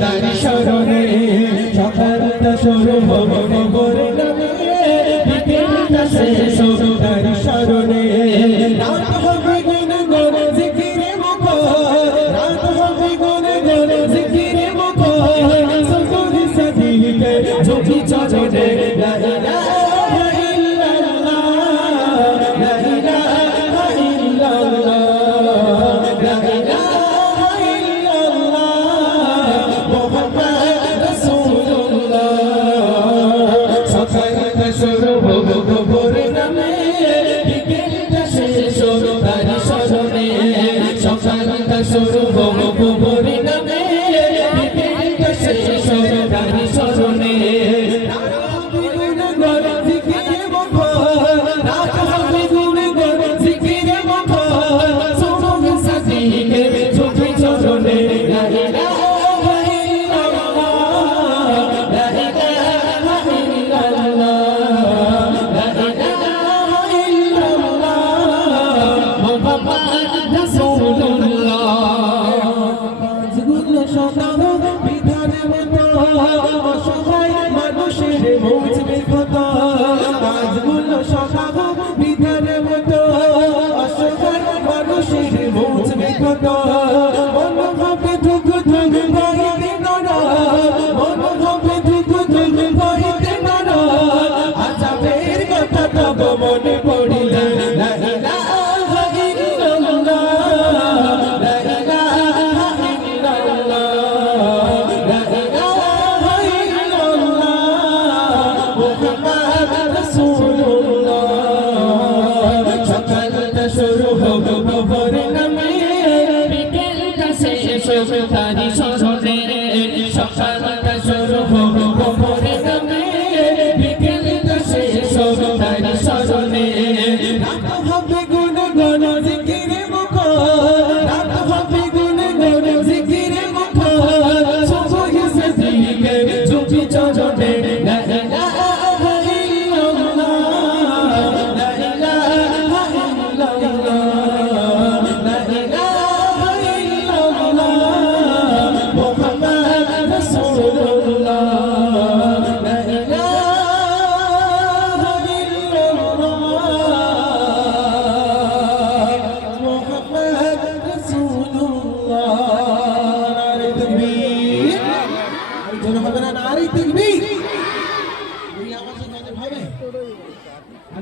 তার শরণে সকালটা শুরু হবে ভোর নামে বিকেলটা শেষ হবে তার শরণে রাত হবে গুন গুন জিকিরে মুখর রাত হবে গুন গুন জিকিরে মুখর সকুর সাদিকে ঝুঁকি চরণে লা ইলাহা ইল্লাল্লাহ লা ইলাহা ইল্লাল্লাহ লা ইলাহা ইল্লাল্লাহ মুহাম্মদ রাসূলুল্লাহ সকালটা শুরু হবে ভোর নামে বিকেলটা শেষ হবে তার শরণে সকালটা শুরু হবে ভোর নামে বিকেলটা শেষ হবে তার শরণে রাত হবে গুন গুন জিকিরে মুখর রাত হবে গুন গুন জিকিরে মুখর সুবহ সাদিকে ঝুঁকি চরণে লা ইলাহা ইল্লাল্লাহ লা ইলাহা ইল্লাল্লাহ লা ইলাহা ইল্লাল্লাহ মুহাম্মদ রাসূলুল্লাহ জিগুলো শোনাবো বিধানের মতো